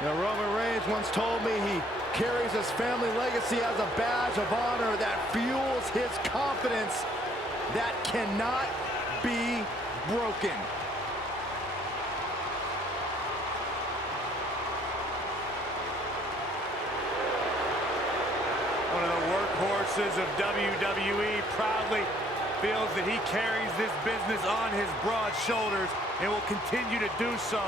You know, Roman Reigns once told me he carries his family legacy as a badge of honor that fuels his confidence that cannot be broken. One of the workhorses of WWE proudly feels that he carries this business on his broad shoulders and will continue to do so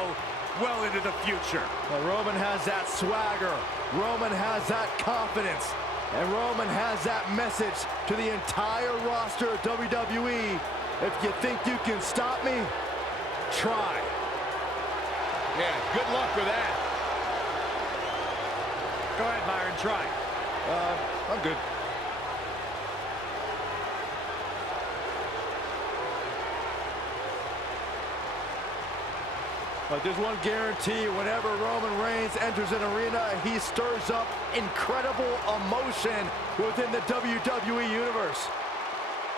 well into the future. Well, Roman has that swagger, Roman has that confidence, and Roman has that message to the entire roster of WWE. If you think you can stop me, try. Yeah, good luck with that. Go ahead, Byron, try. I'm good. But there's one guarantee: whenever Roman Reigns enters an arena, he stirs up incredible emotion within the WWE Universe.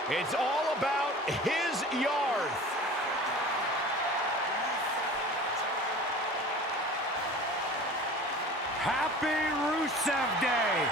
It's all about his yard. Happy Rusev Day!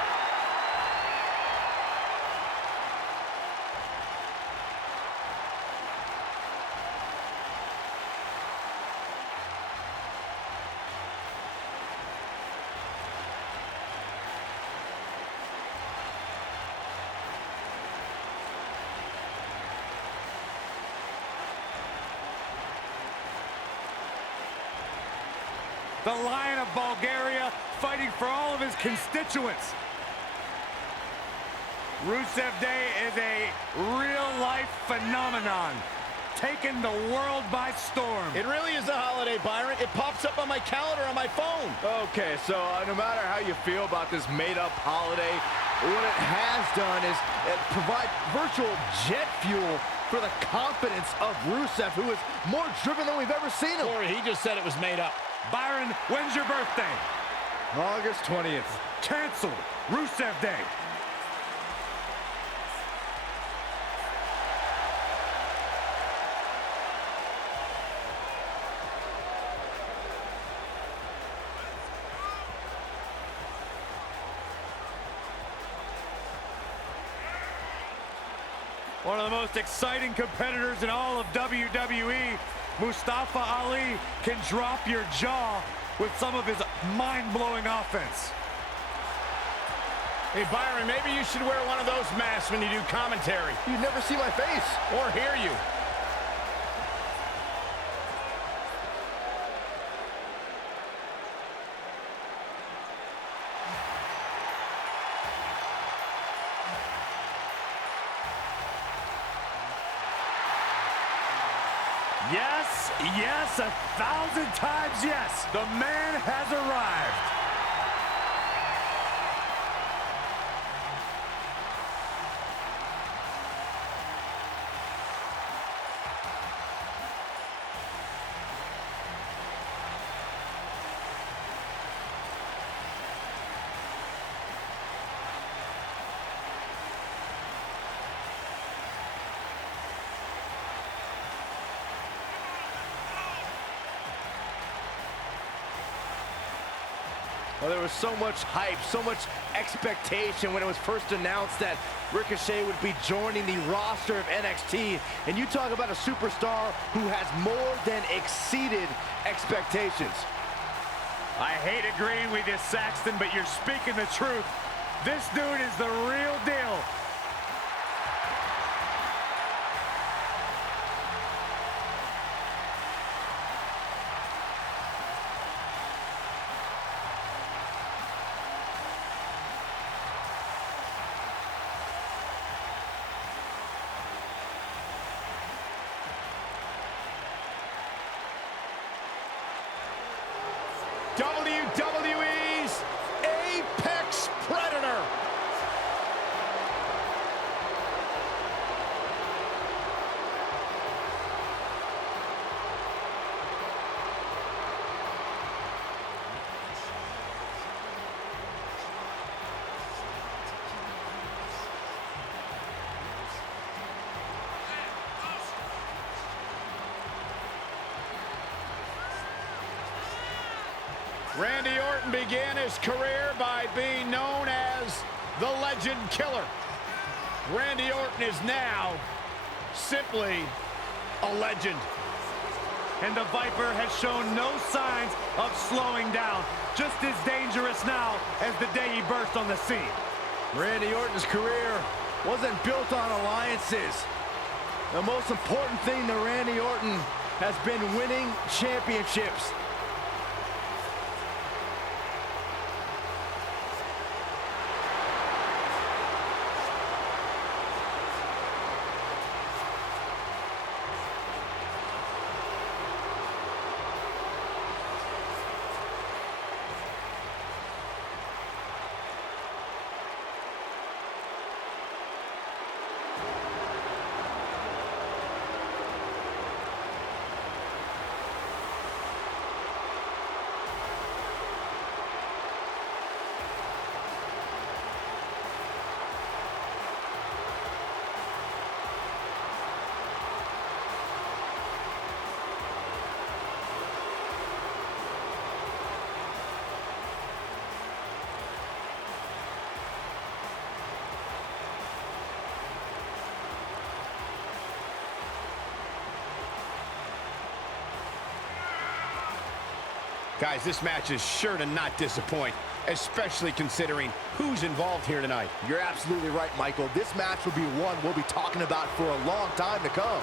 The Lion of Bulgaria fighting for all of his constituents. Rusev Day is a real-life phenomenon, taking the world by storm. It really is a holiday, Byron. It pops up on my calendar on my phone. Okay, so no matter how you feel about this made-up holiday, what it has done is provide virtual jet fuel for the confidence of Rusev, who is more driven than we've ever seen him. Corey, he just said it was made up. Byron, when's your birthday? August 20th. Canceled. Rusev Day. One of the most exciting competitors in all of WWE, Mustafa Ali, can drop your jaw with some of his mind-blowing offense. Hey, Byron, maybe you should wear one of those masks when you do commentary. You never see my face. Or hear you. Yes, yes, 1,000 times yes. The man has arrived. Well, there was so much hype, so much expectation when it was first announced that Ricochet would be joining the roster of NXT. And you talk about a superstar who has more than exceeded expectations. I hate agreeing with you, Saxton, but you're speaking the truth. This dude is the real deal. WWE's Apex Predator. Randy Orton began his career by being known as the Legend Killer. Randy Orton is now simply a legend. And the Viper has shown no signs of slowing down. Just as dangerous now as the day he burst on the scene. Randy Orton's career wasn't built on alliances. The most important thing to Randy Orton has been winning championships. Guys, this match is sure to not disappoint, especially considering who's involved here tonight. You're absolutely right, Michael. This match will be one we'll be talking about for a long time to come.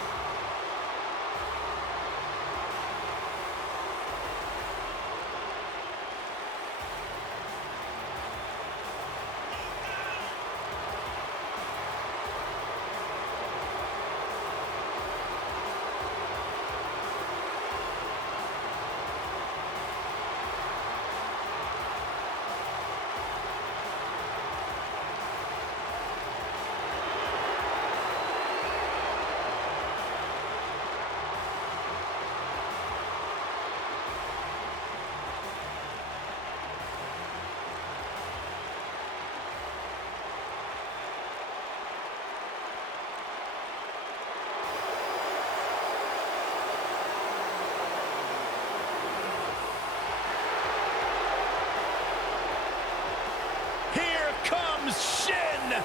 Shin!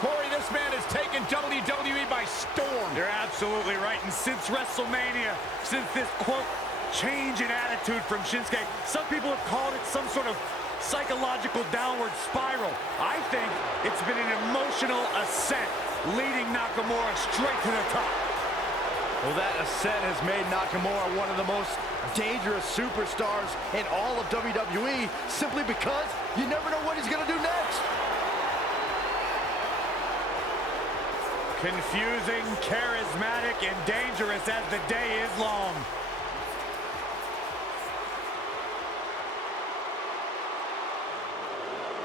Corey, this man has taken WWE by storm. You're absolutely right. And since WrestleMania, since this, quote, change in attitude from Shinsuke, some people have called it some sort of psychological downward spiral. I think it's been an emotional ascent, leading Nakamura straight to the top. Well, that ascent has made Nakamura one of the most dangerous superstars in all of WWE, simply because you never know what he's going to do next. Confusing, charismatic, and dangerous as the day is long.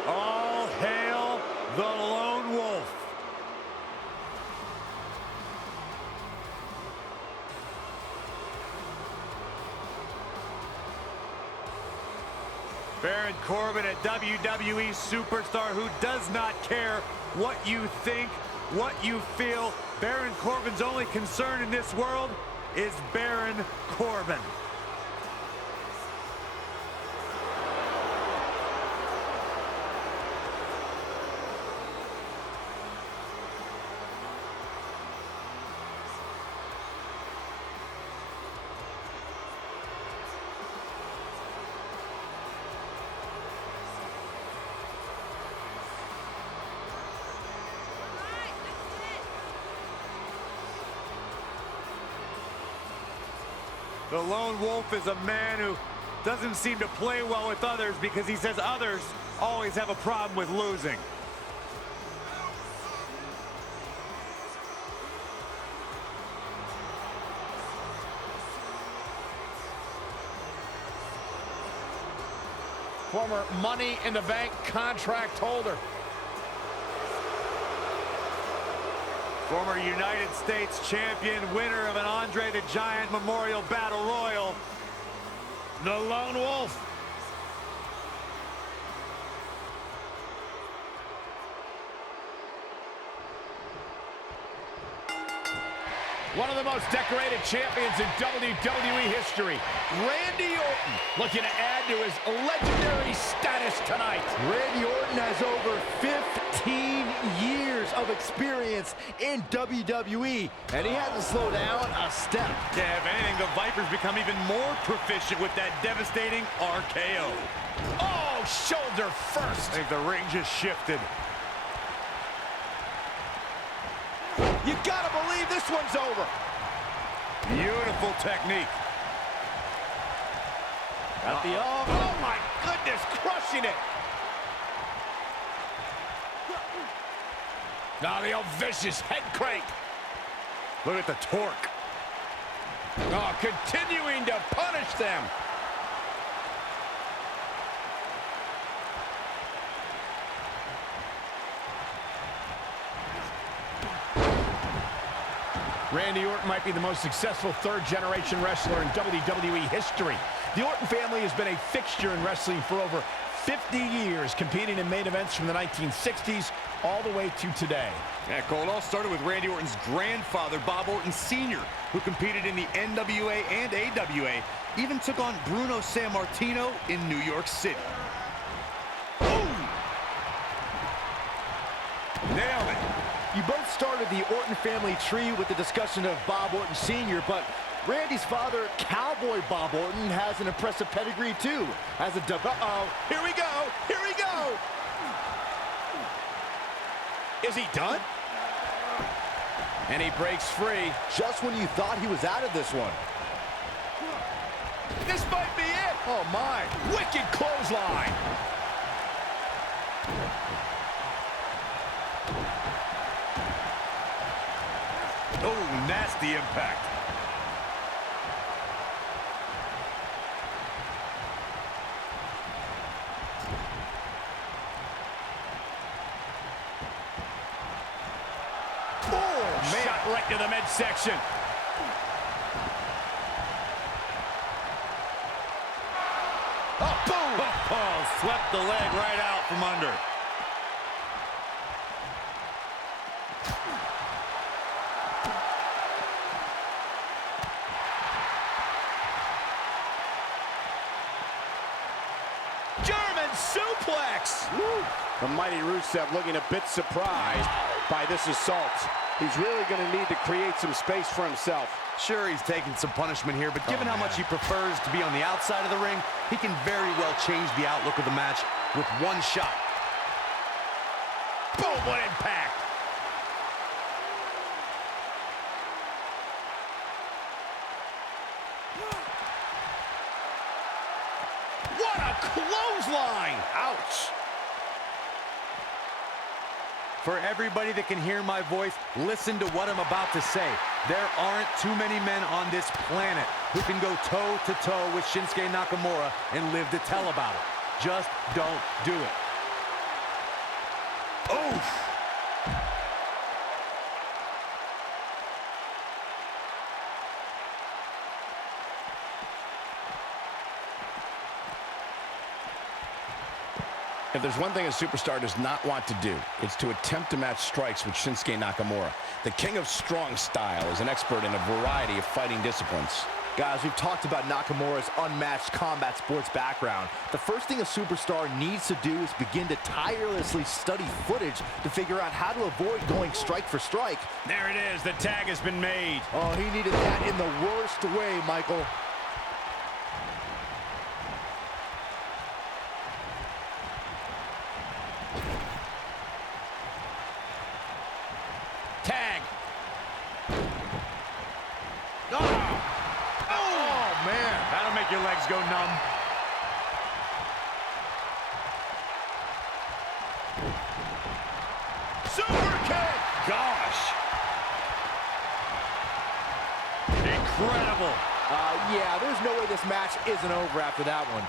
All hail the Lone Wolf. Baron Corbin, a WWE superstar who does not care what you think, what you feel. Baron Corbin's only concern in this world is Baron Corbin. The Lone Wolf is a man who doesn't seem to play well with others because he says others always have a problem with losing. former Money in the Bank contract holder. Former United States champion, winner of an Andre the Giant Memorial Battle Royal, the Lone Wolf. One of the most decorated champions in WWE history, Randy Orton, looking to add to his legendary status tonight. Randy Orton has over 15 years of experience in WWE, and he hasn't slowed down a step. Yeah, if anything, the Vipers become even more proficient with that devastating RKO. Oh, shoulder first. I think the ring just shifted. You gotta believe this one's over. Beautiful technique. Got the oh my goodness, crushing it. Now the old vicious head crank. Look at the torque. Oh, continuing to punish them. Randy Orton might be the most successful third-generation wrestler in WWE history. The Orton family has been a fixture in wrestling for over 50 years, competing in main events from the 1960s all the way to today. Yeah, Cole, it all started with Randy Orton's grandfather, Bob Orton Sr., who competed in the NWA and AWA, even took on Bruno Sammartino in New York City. Boom! Nailed it. You both started the Orton family tree with the discussion of Bob Orton Sr., but Randy's father, Cowboy Bob Orton, has an impressive pedigree too. As a uh-oh, here we go, here we go! Is he done? And he breaks free. Just when you thought he was out of this one. This might be it. Oh my, wicked clothesline. Oh, nasty impact. Oh, man. Shot right to the midsection. Oh, boom! Oh, swept the leg right out from under. German suplex. Woo. The mighty Rusev looking a bit surprised by this assault. He's really going to need to create some space for himself. Sure, he's taking some punishment here, but given how much he prefers to be on the outside of the ring, he can very well change the outlook of the match with one shot. Boom, what impact! What a clothesline! Ouch! For everybody that can hear my voice, listen to what I'm about to say. There aren't too many men on this planet who can go toe-to-toe with Shinsuke Nakamura and live to tell about it. Just don't do it. Oof! If there's one thing a superstar does not want to do, it's to attempt to match strikes with Shinsuke Nakamura. The king of strong style is an expert in a variety of fighting disciplines. Guys, we've talked about Nakamura's unmatched combat sports background. The first thing a superstar needs to do is begin to tirelessly study footage to figure out how to avoid going strike for strike. There it is. The tag has been made. Oh, he needed that in the worst way, Michael. Tag. Oh! Oh, man. That'll make your legs go numb. Super kick! Gosh. Incredible. Yeah, there's no way this match isn't over after that one.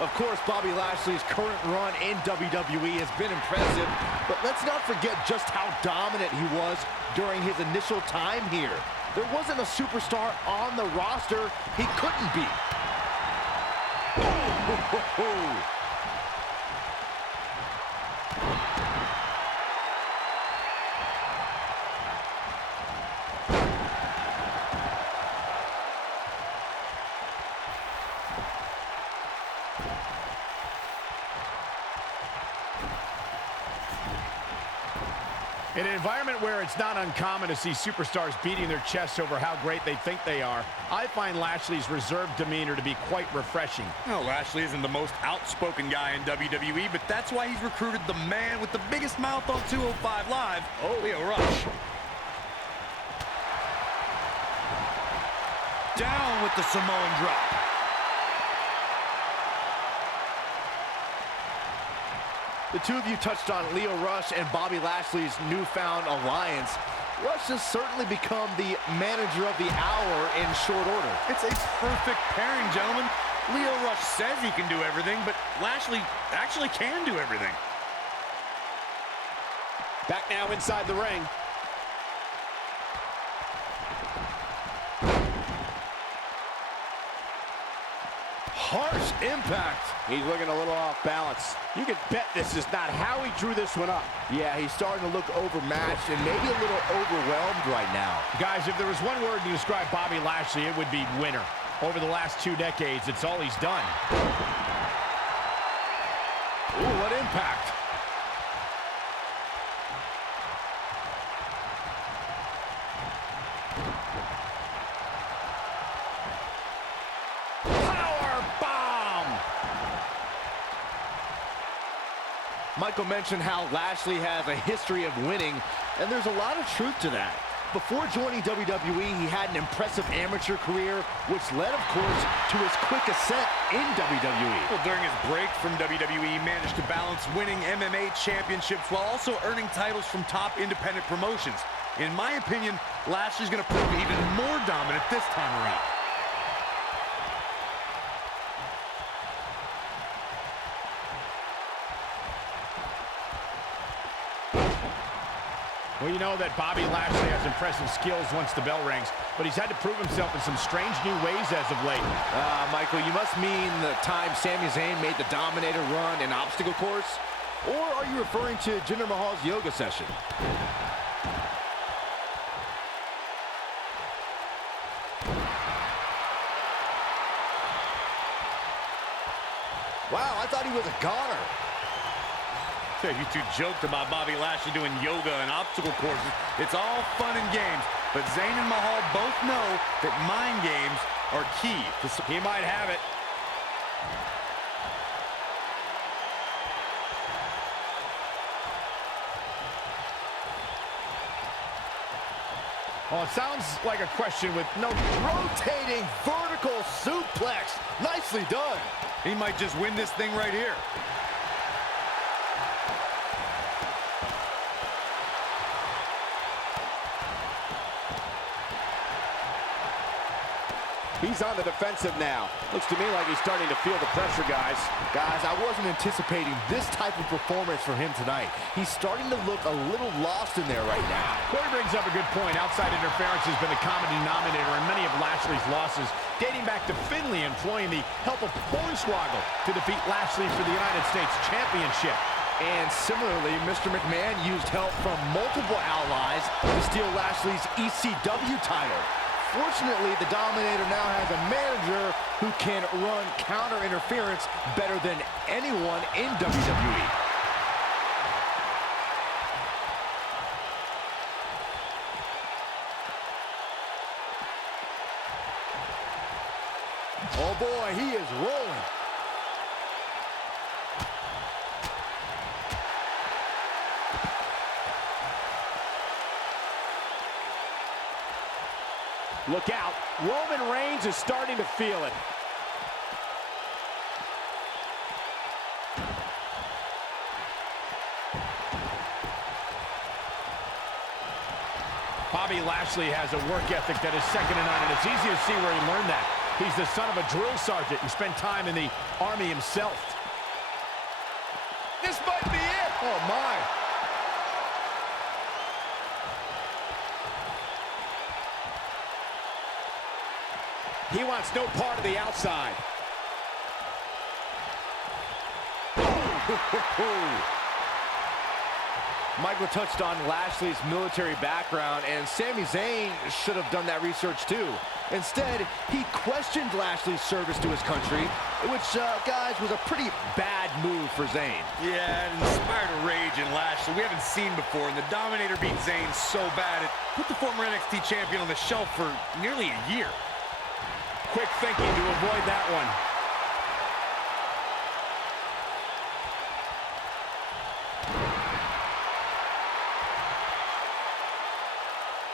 Of course, Bobby Lashley's current run in WWE has been impressive, but let's not forget just how dominant he was during his initial time here. There wasn't a superstar on the roster he couldn't beat. Oh. In an environment where it's not uncommon to see superstars beating their chests over how great they think they are, I find Lashley's reserved demeanor to be quite refreshing. Well, Lashley isn't the most outspoken guy in WWE, but that's why he's recruited the man with the biggest mouth on 205 Live, Lio Rush. Down with the Samoan drop. The two of you touched on Lio Rush and Bobby Lashley's newfound alliance. Rush has certainly become the manager of the hour in short order. It's a perfect pairing, gentlemen. Lio Rush says he can do everything, but Lashley actually can do everything. Back now inside the ring. Harsh impact. He's looking a little off balance. You can bet this is not how he drew this one up. Yeah, he's starting to look overmatched and maybe a little overwhelmed right now. Guys, if there was one word to describe Bobby Lashley, it would be winner. Over the last 2 decades, it's all he's done. Ooh, what impact. Michael mentioned how Lashley has a history of winning, and there's a lot of truth to that. Before joining WWE, he had an impressive amateur career, which led, of course, to his quick ascent in WWE. Well, during his break from WWE, he managed to balance winning MMA championships while also earning titles from top independent promotions. In my opinion, Lashley's going to prove even more dominant this time around. Well, you know that Bobby Lashley has impressive skills once the bell rings, but he's had to prove himself in some strange new ways as of late. Michael, you must mean the time Sami Zayn made the Dominator run in obstacle course? Or are you referring to Jinder Mahal's yoga session? Wow, I thought he was a goner. You two joked about Bobby Lashley doing yoga and obstacle courses. It's all fun and games, but Zayn and Mahal both know that mind games are key. He might have it. Well, it sounds like a question with no... Rotating vertical suplex. Nicely done. He might just win this thing right here. He's on the defensive now. Looks to me like he's starting to feel the pressure, guys. Guys, I wasn't anticipating this type of performance from him tonight. He's starting to look a little lost in there right now. Corey brings up a good point. Outside interference has been the common denominator in many of Lashley's losses, dating back to Finlay employing the help of Hornswoggle to defeat Lashley for the United States Championship. And similarly, Mr. McMahon used help from multiple allies to steal Lashley's ECW title. Fortunately, the Dominator now has a manager who can run counter interference better than anyone in WWE. Oh boy, he is rolling. Look out. Roman Reigns is starting to feel it. Bobby Lashley has a work ethic that is second to none, and it's easy to see where he learned that. He's the son of a drill sergeant and spent time in the Army himself. This might be it. Oh, my. He wants no part of the outside. Michael touched on Lashley's military background, and Sami Zayn should have done that research too. Instead, he questioned Lashley's service to his country, which, guys, was a pretty bad move for Zayn. Yeah, it inspired a rage in Lashley we haven't seen before, and the Dominator beat Zayn so bad it put the former NXT champion on the shelf for nearly a year. Quick thinking to avoid that one.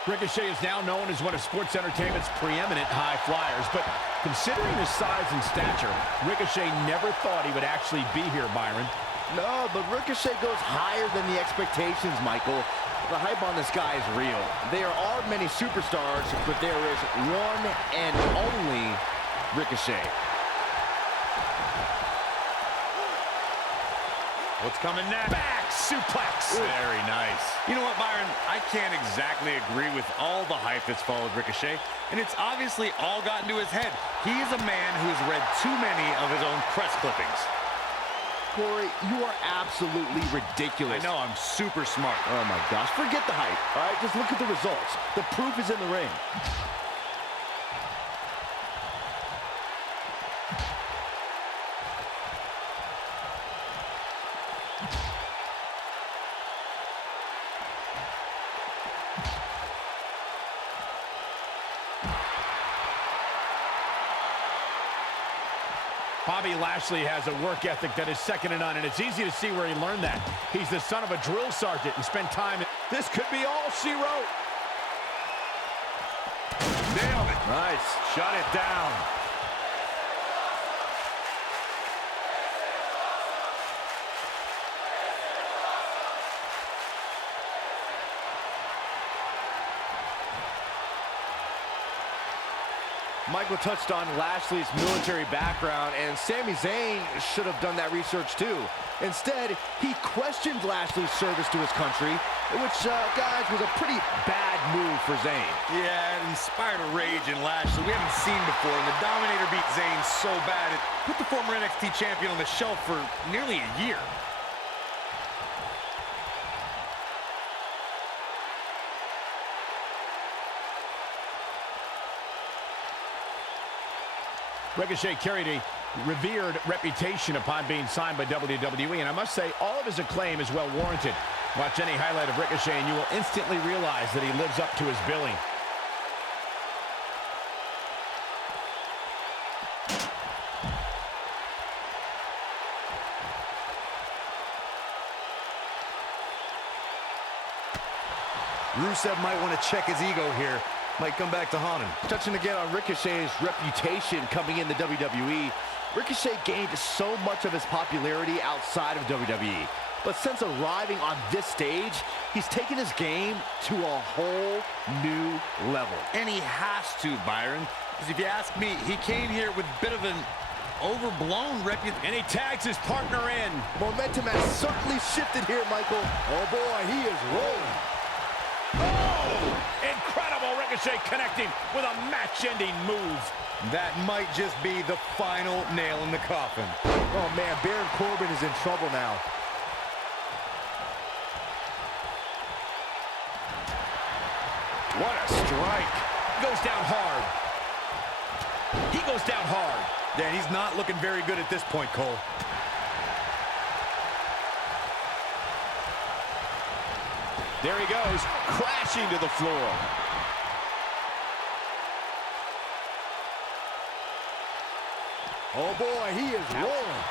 Ricochet is now known as one of sports entertainment's preeminent high flyers, but considering his size and stature, Ricochet never thought he would actually be here, Byron. No, but Ricochet goes higher than the expectations, Michael. The hype on this guy is real. There are many superstars, but there is one and only Ricochet. What's coming next? Back suplex. Very nice. You know what, Byron? I can't exactly agree with all the hype that's followed Ricochet, and it's obviously all gotten to his head. He is a man who has read too many of his own press clippings. Corey, you are absolutely ridiculous. I know, I'm super smart. Oh, my gosh. Forget the hype, all right? Just look at the results. The proof is in the ring. Bobby Lashley has a work ethic that is second to none, and it's easy to see where he learned that. He's the son of a drill sergeant and spent time. This could be all she wrote. Nailed it. Nice. Shut it down. Michael touched on Lashley's military background, and Sami Zayn should have done that research too. Instead, he questioned Lashley's service to his country, which, guys, was a pretty bad move for Zayn. Yeah, it inspired a rage in Lashley we haven't seen before, and the Dominator beat Zayn so bad it put the former NXT champion on the shelf for nearly a year. Ricochet carried a revered reputation upon being signed by WWE, and I must say, all of his acclaim is well warranted. Watch any highlight of Ricochet, and you will instantly realize that he lives up to his billing. Rusev might want to check his ego here. Might come back to haunt him. Touching again on Ricochet's reputation coming into WWE, Ricochet gained so much of his popularity outside of WWE. But since arriving on this stage, he's taken his game to a whole new level. And he has to, Byron. Because if you ask me, he came here with a bit of an overblown reputation. And he tags his partner in. Momentum has certainly shifted here, Michael. Oh boy, he is rolling. Oh! Incredible Ricochet connecting with a match-ending move. That might just be the final nail in the coffin. Oh man, Baron Corbin is in trouble now. What a strike. Goes down hard. He goes down hard. Yeah, he's not looking very good at this point, Cole. There he goes, crashing to the floor. Oh boy, he is rolling.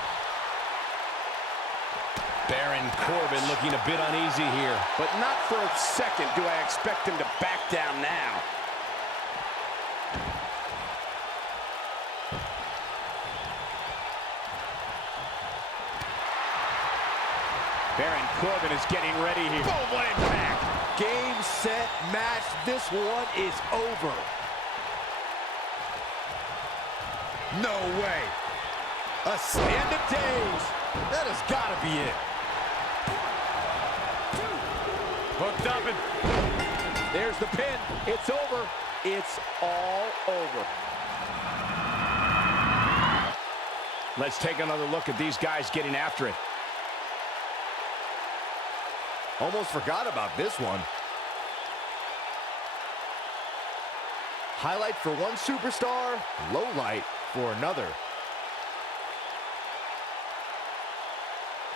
Baron Corbin looking a bit uneasy here. But not for a second do I expect him to back down now. Baron Corbin is getting ready here. Boom, what impact. Game, set, match. This one is over. No way. A stand of days. That has got to be it. Hooked up and There's the pin. It's over. It's all over. Let's take another look at these guys getting after it. Almost forgot about this one. Highlight for one superstar, low light for another.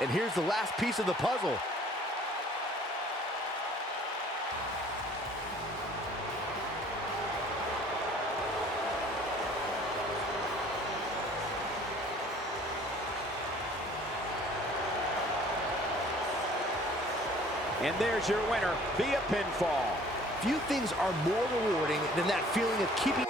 And here's the last piece of the puzzle. And there's your winner via pinfall. Few things are more rewarding than that feeling of keeping